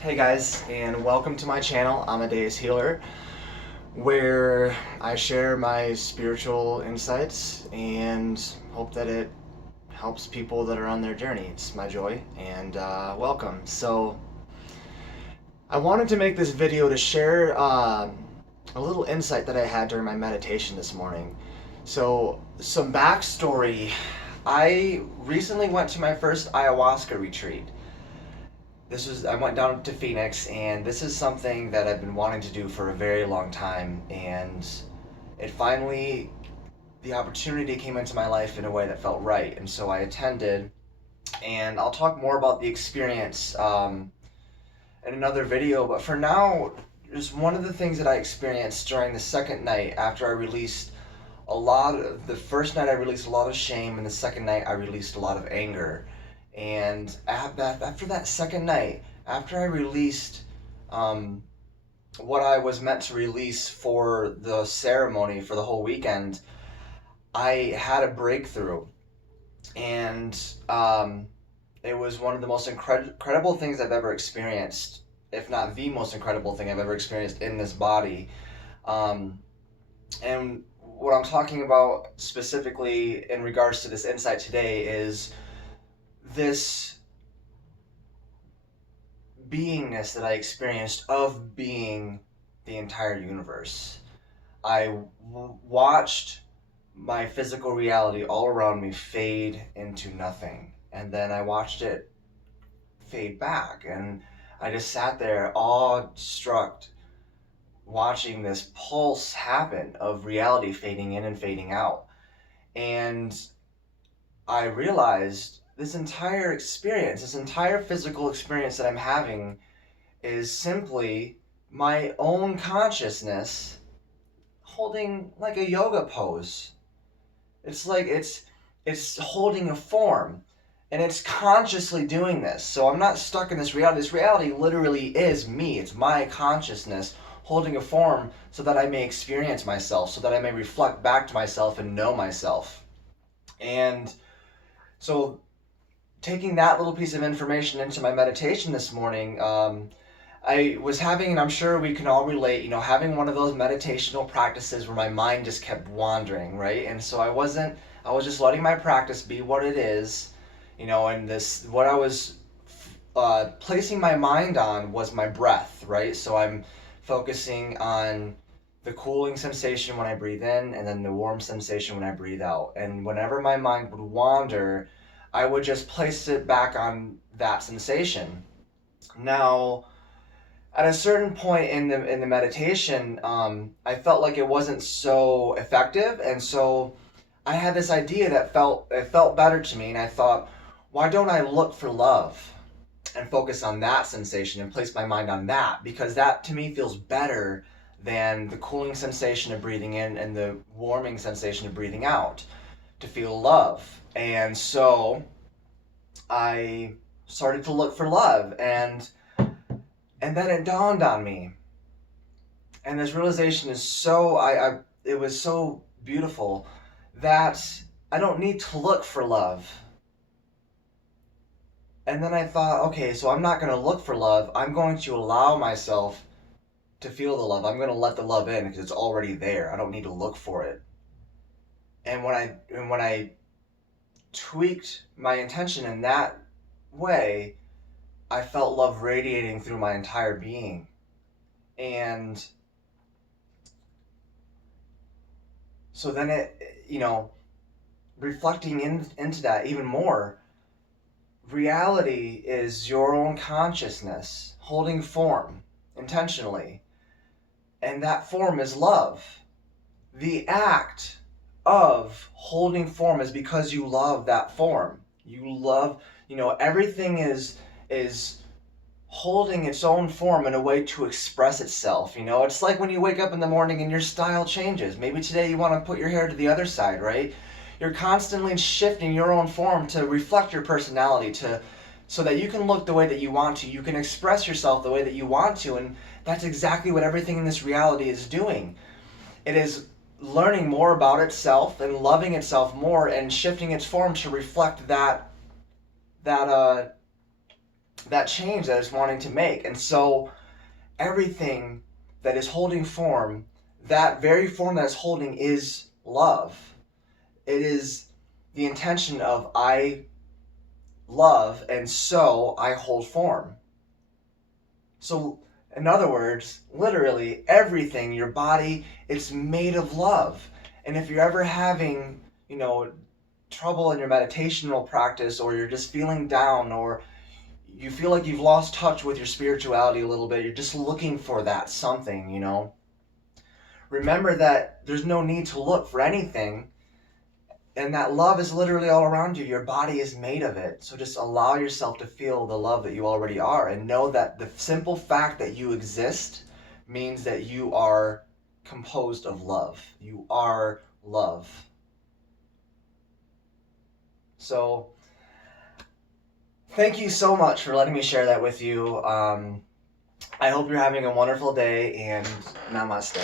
Hey guys, and welcome to my channel, Amadeus Healer, where I share my spiritual insights and hope that it helps people that are on their journey. It's my joy, and welcome. So, I wanted to make this video to share a little insight that I had during my meditation this morning. So, some backstory. I recently went to my first ayahuasca retreat. I went down to Phoenix, and this is something that I've been wanting to do for a very long time, and it finally, the opportunity came into my life in a way that felt right, and so I attended. And I'll talk more about the experience in another video, but for now, just one of the things that I experienced during the second night after I released the first night I released a lot of shame, and the second night I released a lot of anger. And after that second night, after I released what I was meant to release for the ceremony for the whole weekend, I had a breakthrough. And it was one of the most incredible things I've ever experienced, if not the most incredible thing I've ever experienced in this body. And what I'm talking about specifically in regards to this insight today is this beingness that I experienced of being the entire universe. I watched my physical reality all around me fade into nothing, and then I watched it fade back, and I just sat there awe-struck watching this pulse happen of reality fading in and fading out. And I realized this entire experience, this entire physical experience that I'm having is simply my own consciousness holding like a yoga pose. It's like it's holding a form, and it's consciously doing this. So I'm not stuck in this reality. This reality literally is me. It's my consciousness holding a form so that I may experience myself, so that I may reflect back to myself and know myself. And so taking that little piece of information into my meditation this morning, I was having, and I'm sure we can all relate, having one of those meditational practices where my mind just kept wandering, right? And so I was just letting my practice be what it is, and what I was placing my mind on was my breath, right? So I'm focusing on the cooling sensation when I breathe in, and then the warm sensation when I breathe out. And whenever my mind would wander, I would just place it back on that sensation. Now, at a certain point in the meditation, I felt like it wasn't so effective, and so I had this idea that it felt better to me, and I thought, why don't I look for love and focus on that sensation and place my mind on that, because that to me feels better than the cooling sensation of breathing in and the warming sensation of breathing out, to feel love. And so I started to look for love, and then it dawned on me, and this realization is it was so beautiful, that I don't need to look for love. And then I thought, okay, so I'm not going to look for love. I'm going to allow myself to feel the love. I'm going to let the love in because it's already there. I don't need to look for it. And when I tweaked my intention in that way, I felt love radiating through my entire being. And so then reflecting into that even more, reality is your own consciousness holding form intentionally. And that form is love. The act of holding form is because you love that form. You love, everything is holding its own form in a way to express itself. It's like when you wake up in the morning and your style changes. Maybe today you want to put your hair to the other side, right? You're constantly shifting your own form to reflect your personality, so that you can look the way that you want to. You can express yourself the way that you want to, and that's exactly what everything in this reality is doing. It is learning more about itself and loving itself more and shifting its form to reflect that that change that it's wanting to make. And so everything that is holding form, that very form that it's holding is love. It is the intention of I love, and so I hold form. So, in other words, literally everything, your body, it's made of love. And if you're ever having, trouble in your meditational practice, or you're just feeling down, or you feel like you've lost touch with your spirituality a little bit, you're just looking for that something. Remember that there's no need to look for anything, and that love is literally all around you. Your body is made of it. So just allow yourself to feel the love that you already are, and know that the simple fact that you exist means that you are composed of love. You are love. So thank you so much for letting me share that with you. I hope you're having a wonderful day, and namaste.